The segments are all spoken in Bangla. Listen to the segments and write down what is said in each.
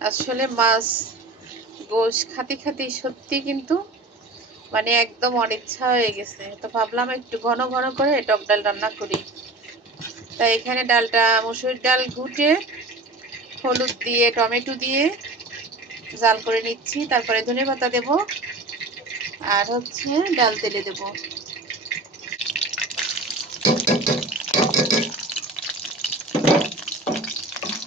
আসলে মাছ গোশ খাতে খাতে সত্যি কিন্তু মানে একদম অনিচ্ছা হয়ে গেছে, তো ভাবলাম একটু ঘন ঘন করে টক ডাল রান্না করি। তাই এখানে ডালটা মসুর ডাল ঘুটে হলুদ দিয়ে টমেটো দিয়ে জাল করে নিচ্ছি, তারপরে ধনেপাতা দেব আর হচ্ছে ডাল তেলে দেব।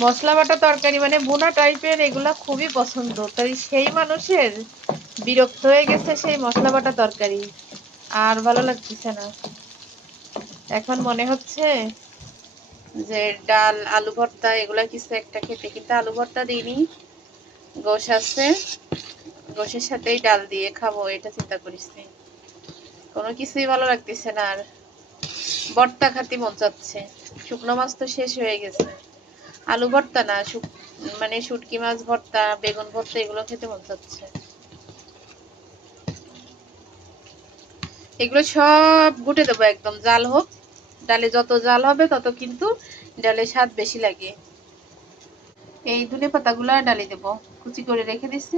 মশলা বাটা তরকারি মানে বোনা টাইপের এগুলা খুবই পছন্দ, তাই সেই মানুষের বিরক্ত হয়ে গেছে সেই মশলা বাটা তরকারি, আর ভালো লাগতেছে না। এখন মনে হচ্ছে যে ডাল আলু ভর্তা এগুলা কিছু একটা খেতে, কিন্তু আলু ভর্তা দিইনি, গোশ আছে, গোশের সাথেই ডাল দিয়ে খাবো এটা চিন্তা করেছি। কোনো কিছুই ভালো লাগতেছে না, আর ভর্তা খাতে মন চাচ্ছে। শুকনো মাছ তো শেষ হয়ে গেছে, আলু ভর্তা না মানে শুটকি মাছ ভর্তা বেগুন ভর্তা এগুলো খেতে মন চাচ্ছে। এগুলো সব গুটে দেবো, একদম জাল হোক, ডালে যত জাল হবে তত কিন্তু ডালে স্বাদ বেশি লাগে। এই ধনে পাতাগুলা ডালে দেব, কুচি করে রেখে দিচ্ছি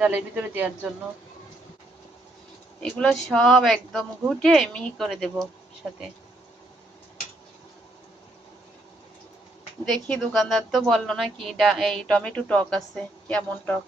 ডালের ভিতরে দেওয়ার জন্য। এগুলো সব একদম ঘুটে মিহি করে দেব সাথে। দেখি দোকানদার তো বললো না কি এই টমেটো টক আছে, কেমন টক।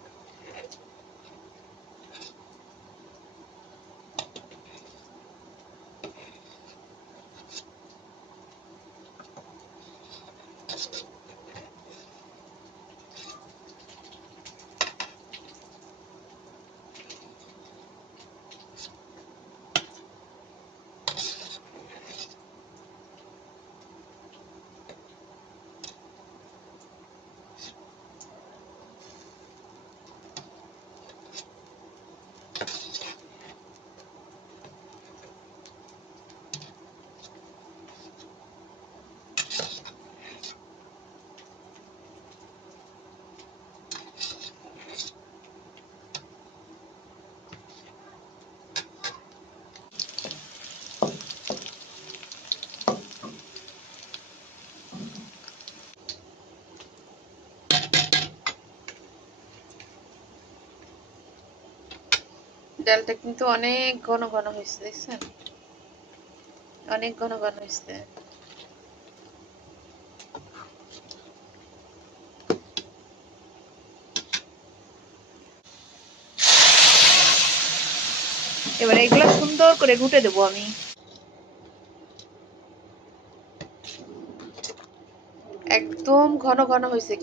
ডালটা কিন্তু অনেক ঘন ঘন হয়েছে, দেখছেন, অনেক ঘন ঘন হয়েছে। এবারে এগুলো সুন্দর করে ঘুটে দেবো আমি। একদম ঘন ঘন হয়েছে।